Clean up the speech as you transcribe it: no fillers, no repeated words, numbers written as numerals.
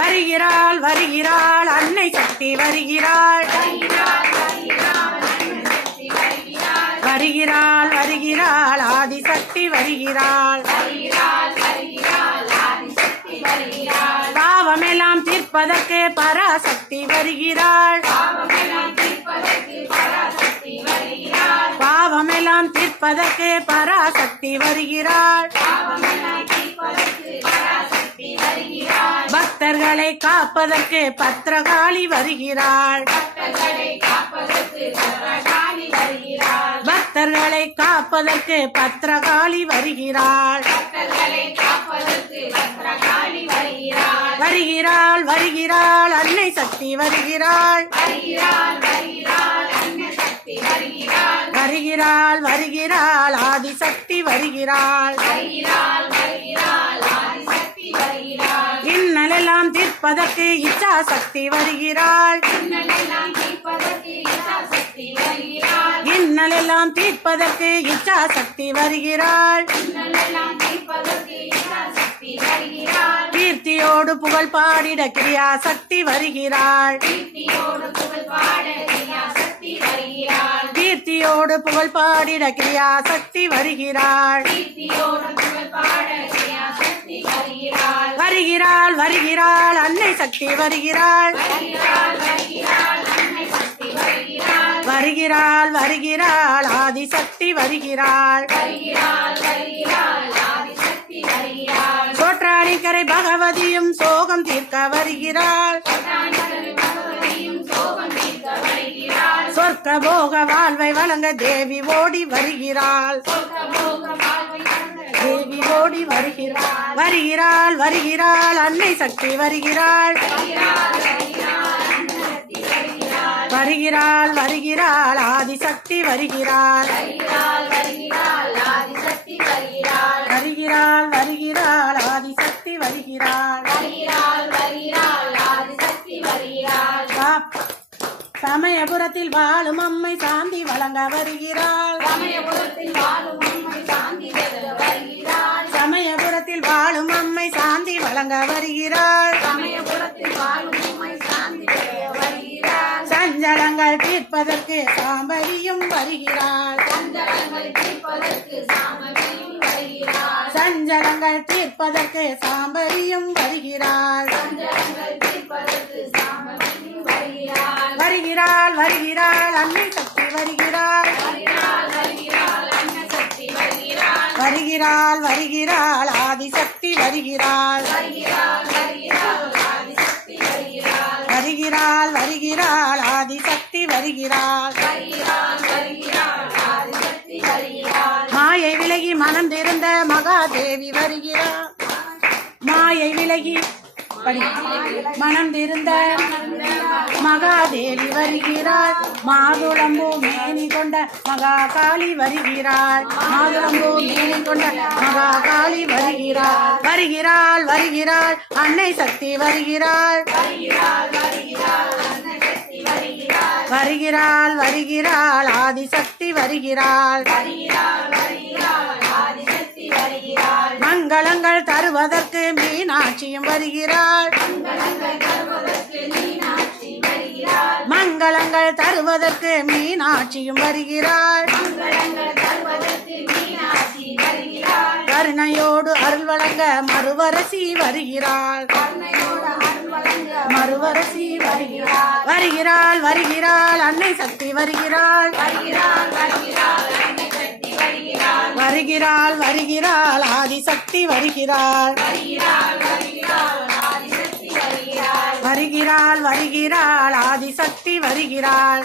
வருகிறாள் வருகிறாள் அன்னை சக்தி வருகிறாள். வருகிறாள் வருகிறாள் ஆதிசக்தி வருகிறாள். பாவமெல்லாம் தீர்ப்பதற்கு பராசக்தி வருகிறாள். பாவமெல்லாம் தீர்ப்பதற்கு பராசக்தி வருகிறாள். பக்தர்களை காப்பதற்கு பத்ரகாளி வருகிறாள். பக்தர்களை காப்பதற்கு பத்ரகாளி வருகிறாள். வருகிறாள் வருகிறாள் அன்னை சக்தி வருகிறாள். வருகிறாள் வருகிறாள் ஆதிசக்தி வருகிறாள். இன்னலெல்லாம் தீர்ப்பதற்கு இச்சா சக்தி வருகிறாள். இன்னலெல்லாம் தீர்ப்பதற்கு இச்சா சக்தி வருகிறாள். கீர்த்தியோடு புகழ் பாடிட கிரியா சக்தி வருகிறாள். கீர்த்தியோடு புகழ் பாடிட கிரியா சக்தி வருகிறாள். வருகிறாள் வருகிறாள் அன்னை சக்தி வருகிறாள். வருகிறாள் வருகிறாள் ஆதிசக்தி வருகிறாள். சோற்றாணிக்கரை பகவதியும் சோகம் தீர்க்க வருகிறாள். சொர்க்க போக வாழ்வை வழங்க தேவி ஓடி வருகிறாள். தேவி ஓடி வருகிறாள். வருகிறாள் வருகிறாள் அன்னை சக்தி வருகிறாள். வருகிறாள் வருகிறாள் ஆதிசக்தி வருகிறாள். வருகிறாள் வருகிறாள் ஆதிசக்தி வருகிறாள். சமயபுரத்தில் வாழும் அம்மை சாந்தி வழங்க வருகிறாள். சமயபுரத்தில் வாழும் அம்மை சாந்தி வழங்க வருகிறாள். சஞ்சலங்கள் தீர்ப்பதற்கு சாம்பவியும் வருகிறாள். சஞ்சலங்கள் தீர்ப்பதற்கு சாம்பவியும் வருகிறாள். வருகிறாள் வருகிறாள் அன்னை சக்தி வருகிறாள். வருகிறாள் வருகிறாள் ஆதிசக்தி வருகிறாள். வருகிறாள் வருகிறாள் ஆதிசக்தி வருகிறாள். மாயை விலகி மனம் திறந்த மகாதேவி வருகிறாள். மாயை விலகி மனம் திருந்த மகாதேவி வருகிறாள். மாதுளம்பூ மேனி கொண்ட மகாகாளி வருகிறாள். மாதுளம்பூ மேனி கொண்ட மகாகாளி வருகிறாள். வருகிறாள் வருகிறாள் அன்னை சக்தி வருகிறாள். வருகிறாள் வருகிறாள் ஆதிசக்தி வருகிறாள். மங்களங்கள் தருவதற்கு மீனாட்சியும் வருகிறாள். மங்களங்கள் தருவதற்கு மீனாட்சியும் வருகிறாள். கருணையோடு அருள் வழங்க மறுவரசி வருகிறாள். மறுவரசி வருகிறாள். வருகிறாள் வருகிறாள் அன்னை சக்தி வருகிறாள். வருகிறாள் வருகிறாள் ஆதிசக்தி வருகிறாள். வருகிறாள் வருகிறாள் ஆதிசக்தி வருகிறாள்.